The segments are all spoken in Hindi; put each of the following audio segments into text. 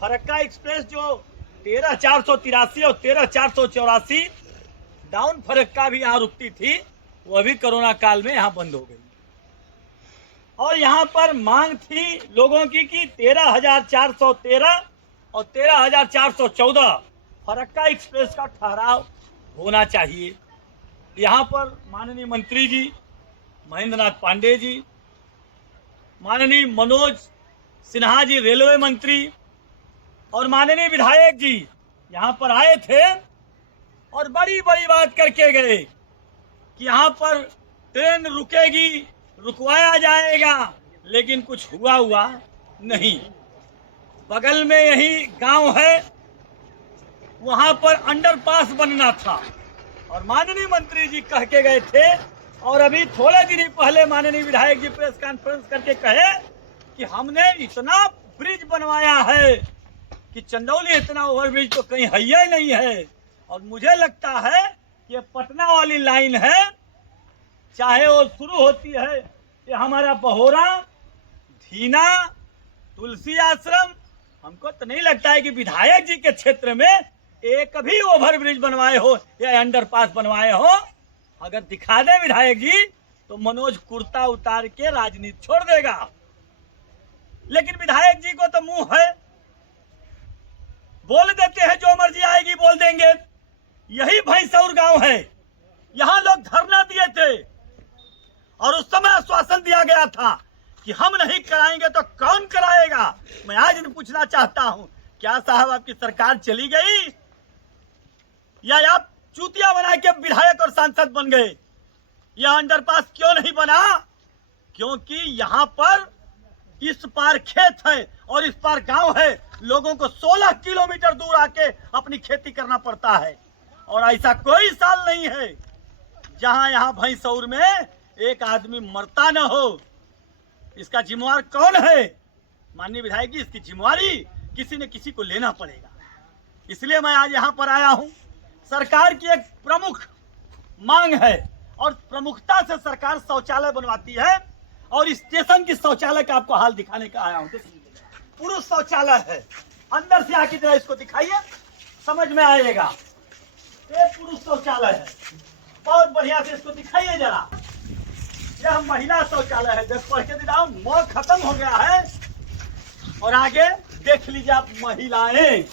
फरक्का एक्सप्रेस जो 13,483 और 13,484 डाउन फरक्का भी यहाँ रुकती थी, वह भी कोरोना काल में यहाँ बंद हो गई। और यहाँ पर मांग थी लोगों की कि 13,413 और 13,414 फरक्का एक्सप्रेस का ठहराव होना चाहिए। यहाँ पर माननीय मंत्री जी महेंद्र नाथ पांडे जी, माननीय मनोज सिन्हा जी रेलवे मंत्री और माननीय विधायक जी यहाँ पर आए थे और बड़ी बड़ी बात करके गए कि यहाँ पर ट्रेन रुकेगी, रुकवाया जाएगा, लेकिन कुछ हुआ नहीं। बगल में यही गांव है, वहां पर अंडरपास बनना था और माननीय मंत्री जी कह के गए थे और अभी थोड़े दिन पहले माननीय विधायक जी प्रेस कॉन्फ्रेंस करके कहे कि हमने इतना ब्रिज बनवाया है कि चंदौली इतना ओवरब्रिज तो कहीं है ही नहीं है। और मुझे लगता है कि ये पटना वाली लाइन है, चाहे वो शुरू होती है ये हमारा बहोरा, धीना, तुलसी आश्रम, हमको तो नहीं लगता है कि विधायक जी के क्षेत्र में एक भी ओवरब्रिज बनवाए हो या अंडरपास बनवाए हो। अगर दिखा दे विधायक जी तो मनोज कुर्ता उतार के राजनीति छोड़ देगा। लेकिन विधायक जी को तो मुंह है, बोल देते हैं, जो मर्जी आएगी बोल देंगे। यही भैंसौर गांव है, यहां लोग धरना दिए थे और उस समय आश्वासन दिया गया था कि हम नहीं कराएंगे तो कौन कराएगा। मैं आज पूछना चाहता हूं, क्या साहब आपकी सरकार चली गई या आप चूतिया बना के विधायक और सांसद बन गए? यह अंडरपास क्यों नहीं बना? क्योंकि यहाँ पर इस पार खेत है और इस पार गांव है, लोगों को 16 किलोमीटर दूर आके अपनी खेती करना पड़ता है। और ऐसा कोई साल नहीं है जहां यहाँ भैंसौर में एक आदमी मरता न हो। इसका जिम्मेवार कौन है? माननीय विधायक जी, इसकी जिम्मेवारी किसी न किसी को लेना पड़ेगा। इसलिए मैं आज यहाँ पर आया हूँ। सरकार की एक प्रमुख मांग है और प्रमुखता से सरकार शौचालय बनवाती है और स्टेशन की शौचालय का आपको हाल दिखाने का आया हूँ। पुरुष शौचालय है, अंदर से आके जरा इसको दिखाइए, समझ में आएगा। ये पुरुष शौचालय है, बहुत बढ़िया से इसको दिखाइए जरा। यह महिला शौचालय है, जब पढ़ के दिखाओ, मौ खत्म हो गया है। और आगे देख लीजिए आप महिलाएं,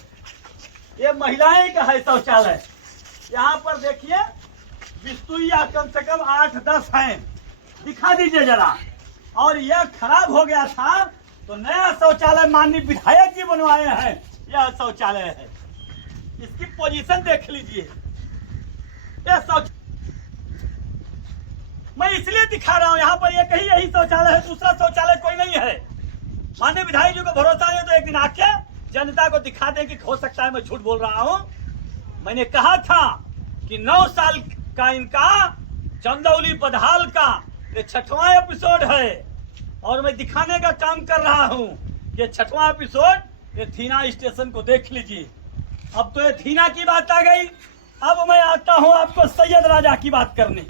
ये महिलाएं का है शौचालय। यहाँ पर देखिए बिस्तुइया कम से कम 8-10 हैं, दिखा दीजिए जरा। और यह खराब हो गया था तो नया शौचालय माननीय विधायक जी बनवाए हैं। यह शौचालय है, इसकी पोजीशन देख लीजिए। यह शौचालय मैं इसलिए दिखा रहा हूं, यहाँ पर एक ही यही शौचालय है, दूसरा शौचालय कोई नहीं है। माननीय विधायक जी को भरोसा नहीं तो एक दिन आके जनता को दिखा दें कि हो सकता है मैं झूठ बोल रहा हूं। मैंने कहा था कि 9 साल का इनका चंदौली बदहाल का ये 6वां एपिसोड है और मैं दिखाने का काम कर रहा हूं कि 6वां एपिसोड ये थीना स्टेशन को देख लीजिए। अब तो ये थीना की बात आ गई। अब मैं आता हूं आपको सैयद राजा की बात करने।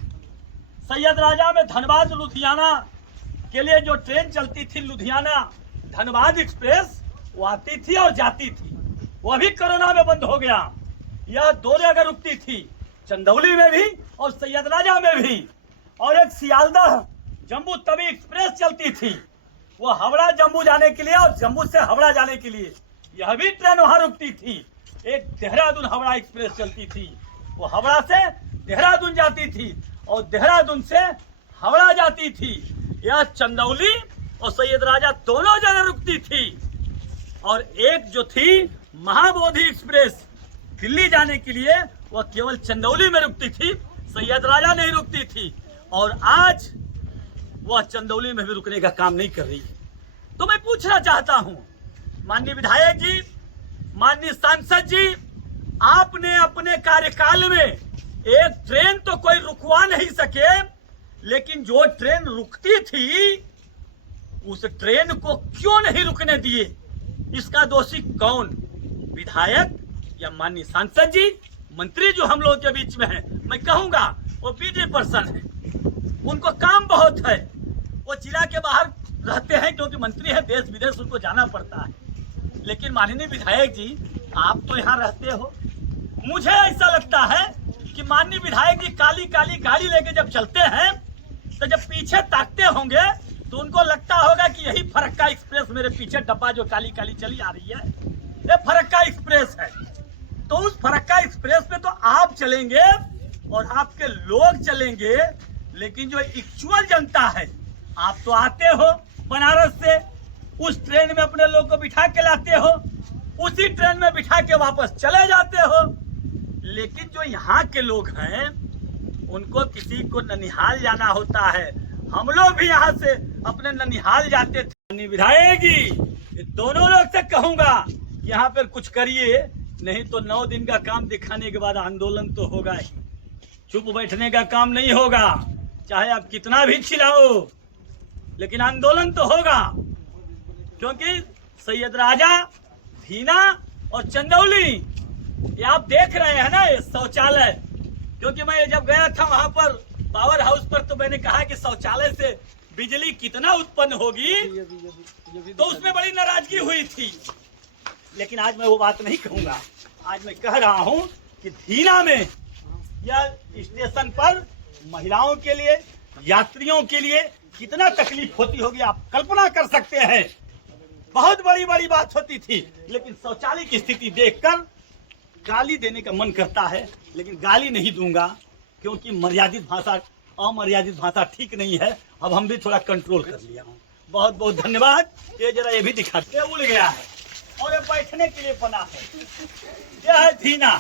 सैयद राजा में धनबाद लुधियाना के लिए जो ट्रेन चलती थी, लुधियाना धनबाद एक्सप्रेस, वो आती थी और जाती थी, वो भी कोरोना में बंद हो गया। यह 2 जगह रुकती थी, चंदौली में भी और सैयद राजा में भी। और एक सियालदह जम्मू तवी एक्सप्रेस चलती थी, वो हावड़ा जम्मू जाने के लिए और जम्मू से हावड़ा जाने के लिए, यह भी ट्रेन वहां रुकती थी। एक देहरादून हावड़ा एक्सप्रेस चलती थी, वो हावड़ा से देहरादून जाती थी और देहरादून से हावड़ा जाती थी। यह चंदौली और सैयद राजा दोनों जगह रुकती थी। और एक जो थी महाबोधि एक्सप्रेस दिल्ली जाने के लिए, वह केवल चंदौली में रुकती थी, सैयद राजा नहीं रुकती थी। और आज वह चंदौली में भी रुकने का काम नहीं कर रही है। तो मैं पूछना चाहता हूं माननीय विधायक जी, माननीय सांसद जी, आपने अपने कार्यकाल में एक ट्रेन तो कोई रुकवा नहीं सके, लेकिन जो ट्रेन रुकती थी उस ट्रेन को क्यों नहीं रुकने दिए? इसका दोषी कौन? विधायक या माननीय सांसद जी, मंत्री जो हम लोग के बीच में हैं? मैं कहूंगा वो बीजे पर्सन है, उनको काम बहुत है, वो जिला के बाहर रहते हैं क्योंकि मंत्री है, देश विदेश उनको जाना पड़ता है। लेकिन माननीय विधायक जी, आप तो यहाँ रहते हो, मुझे ऐसा लगता है कि माननीय विधायक जी काली काली गाड़ी लेके जब चलते हैं तो जब पीछे ताकते होंगे तो उनको लगता होगा कि यही फरक्का एक्सप्रेस मेरे पीछे डब्बा जो काली काली चली आ रही है, ये फरक्का एक्सप्रेस है। तो उस फरक्का एक्सप्रेस पे तो आप चलेंगे और आपके लोग चलेंगे, लेकिन जो एक्चुअल जनता है, आप तो आते हो बनारस से, उस ट्रेन में अपने लोग को बिठा के लाते हो, उसी ट्रेन में बिठा के वापस चले जाते हो। लेकिन जो यहाँ के लोग हैं उनको किसी को ननिहाल जाना होता है। हम लोग भी यहाँ से अपने ननिहाल जाते थे। विधायक जी, दोनों लोग से कहूंगा यहाँ पर कुछ करिए, नहीं तो 9 दिन का काम दिखाने के बाद आंदोलन तो होगा ही। चुप बैठने का काम नहीं होगा, चाहे आप कितना भी चिल्लाओ, लेकिन आंदोलन तो होगा। क्योंकि सैयद राजा, धीना और चंदौली, ये आप देख रहे हैं ना, ये शौचालय। क्योंकि मैं जब गया था वहां पर पावर हाउस पर, तो मैंने कहा कि शौचालय से बिजली कितना उत्पन्न होगी, तो उसमें बड़ी नाराजगी हुई थी। लेकिन आज मैं वो बात नहीं कहूंगा। आज मैं कह रहा हूं कि धीना में या स्टेशन पर महिलाओं के लिए, यात्रियों के लिए कितना तकलीफ होती होगी, आप कल्पना कर सकते हैं। बहुत बड़ी बड़ी बात होती थी, लेकिन शौचालय की स्थिति देखकर गाली देने का मन करता है, लेकिन गाली नहीं दूंगा, क्योंकि मर्यादित भाषा, अमर्यादित भाषा ठीक नहीं है। अब हम भी थोड़ा कंट्रोल कर लिया हूँ। बहुत बहुत धन्यवाद। ये जरा ये भी दिखाते, उड़ गया है और ये बैठने के लिए बना है। यह है धीना,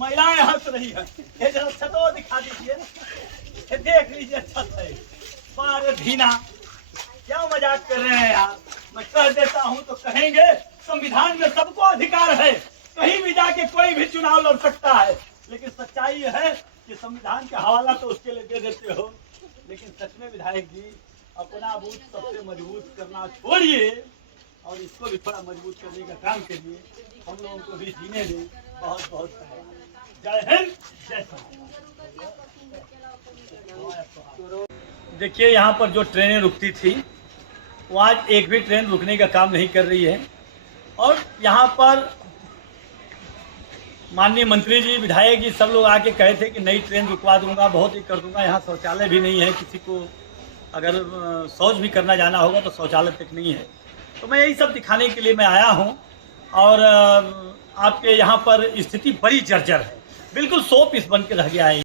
महिलाएं हंस रही है। ये जरा छतो दिखा दीजिए, ये देख लीजिए छत है। बारे धीना, क्या मजाक कर रहे हैं यार। मैं कह देता हूँ तो कहेंगे संविधान में सबको अधिकार है, कहीं भी जाके कोई भी चुनाव लड़ सकता है। लेकिन सच्चाई है कि संविधान का हवाला तो उसके लिए दे देते हो। लेकिन सच में विधायक जी, अपना बूथ सबसे मजबूत करना छोड़िए और इसको भी थोड़ा मजबूत करने का काम करिए। हम लोगों को भी जीने दें। बहुत बहुत धन्यवाद। जय हिंद, जय भारत। देखिए, यहाँ पर जो ट्रेनें रुकती थी वो आज एक भी ट्रेन रुकने का काम नहीं कर रही है। और यहाँ पर माननीय मंत्री जी, विधायक जी सब लोग आके कहे थे कि नई ट्रेन रुकवा दूंगा, बहुत ही कर दूंगा। यहाँ शौचालय भी नहीं है, किसी को अगर शौच भी करना जाना होगा तो शौचालय तक नहीं है। तो मैं यही सब दिखाने के लिए मैं आया हूँ। और आपके यहाँ पर स्थिति बड़ी जर्जर है, बिल्कुल 100 पीस बन के रह गया है।